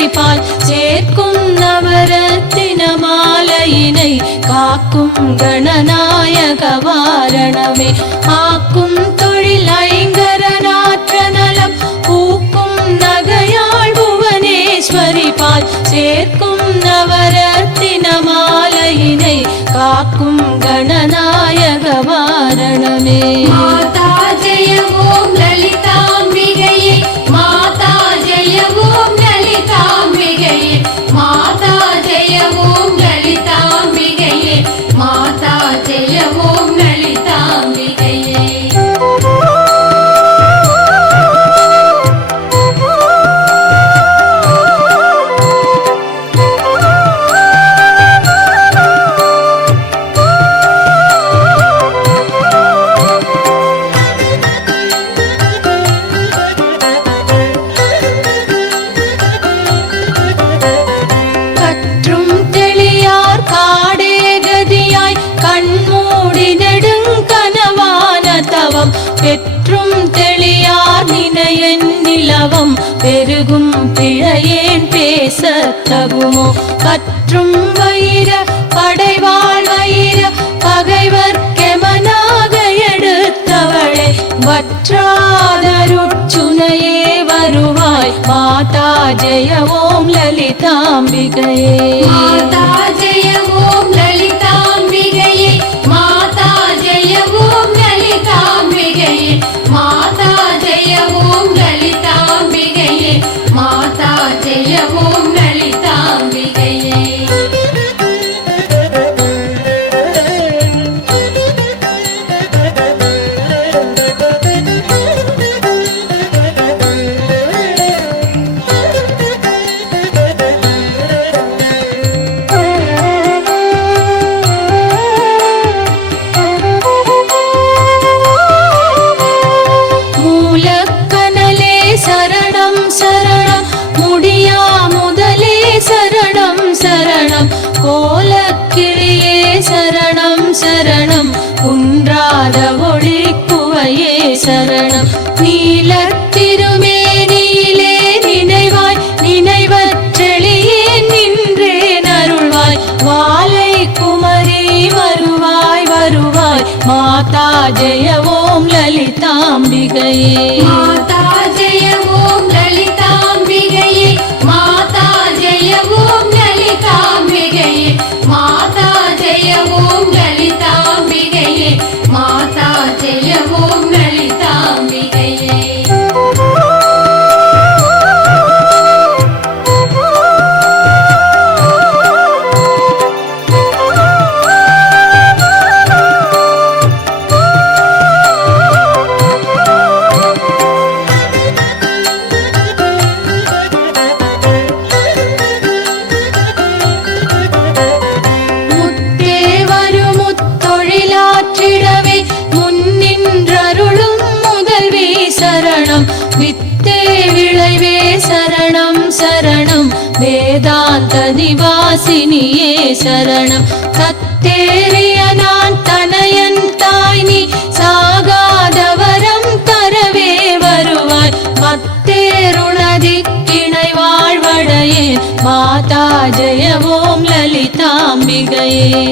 பரிபால் சேர்க்கும் நவரத்தின மாலையினை காக்கும் கணநாயக வாரணமே ஆக்கும் தொழில் ஐங்கரநாற்ற நலம் பூக்கும் நகையாள் புவனேஸ்வரி பால் சேர்க்கும் நவரத்தின மாலையினை காக்கும் கணநாயக வாரணமே மாதா ஜெய ஓம் லலிதாம்பிகையே மாதா ஜெய ஓம் லலிதாம்பிகையே மாதா ஜெய ஓம் லலிதாம்பிகையே மாதா ஜெய ஓம் லலிதாம்பிகையே பெற்றும் தெளியார் நினையன் நிலவம் பெருகும் பிழையேன் பேச தகுமோ பற்றும் வயிர படைவாள் வயிர பகைவர் கெமனாக எடுத்தவளே வற்றாதருட்சுனையே வருவாய் மாதா ஜெய ஓம் லலிதாம்பிகையே மாதா ஜெய ஓம் லலிதாம்பிகையே மாதா ஜெய ஓம் லலிதாம்பிகையே மாதா ஜெய ஓம் லலிதாம்பிகையே மாதா ஜெய ஓம் லலிதாம்பிகையே கோலக்கிளியே சரணம் சரணம் குன்றாத ஒளிக்குவையே சரணம் நீலத்திருமேனியிலே நினைவாய் நினைவற்றெளியே நின்றே நருள்வாய் வாலை குமரி வருவாய் வருவாய் மாதா ஜெய ஓம் லலிதாம்பிகையே மாதா ஜெய ஓம் லலிதாம்பிகையே மாதா ஜெய ஓம் லலிதாம்பிகையே மாதா ஜெய ஓம் லலிதாம்பிகையே மாதா ஜெய ஓம் லலிதாம்பிகையே வித்தே விளைவே சரணம் சரணம் வேதாந்த நிவாசினியே சரணம் தத்தேறிய நான் தனையன் தாய் நீ சாகாதவரம் தரவே வருவாய் மத்தேருணதி கிணை வாழ்வடையே மாதா ஜெய ஓம் லலிதாம்பிகையே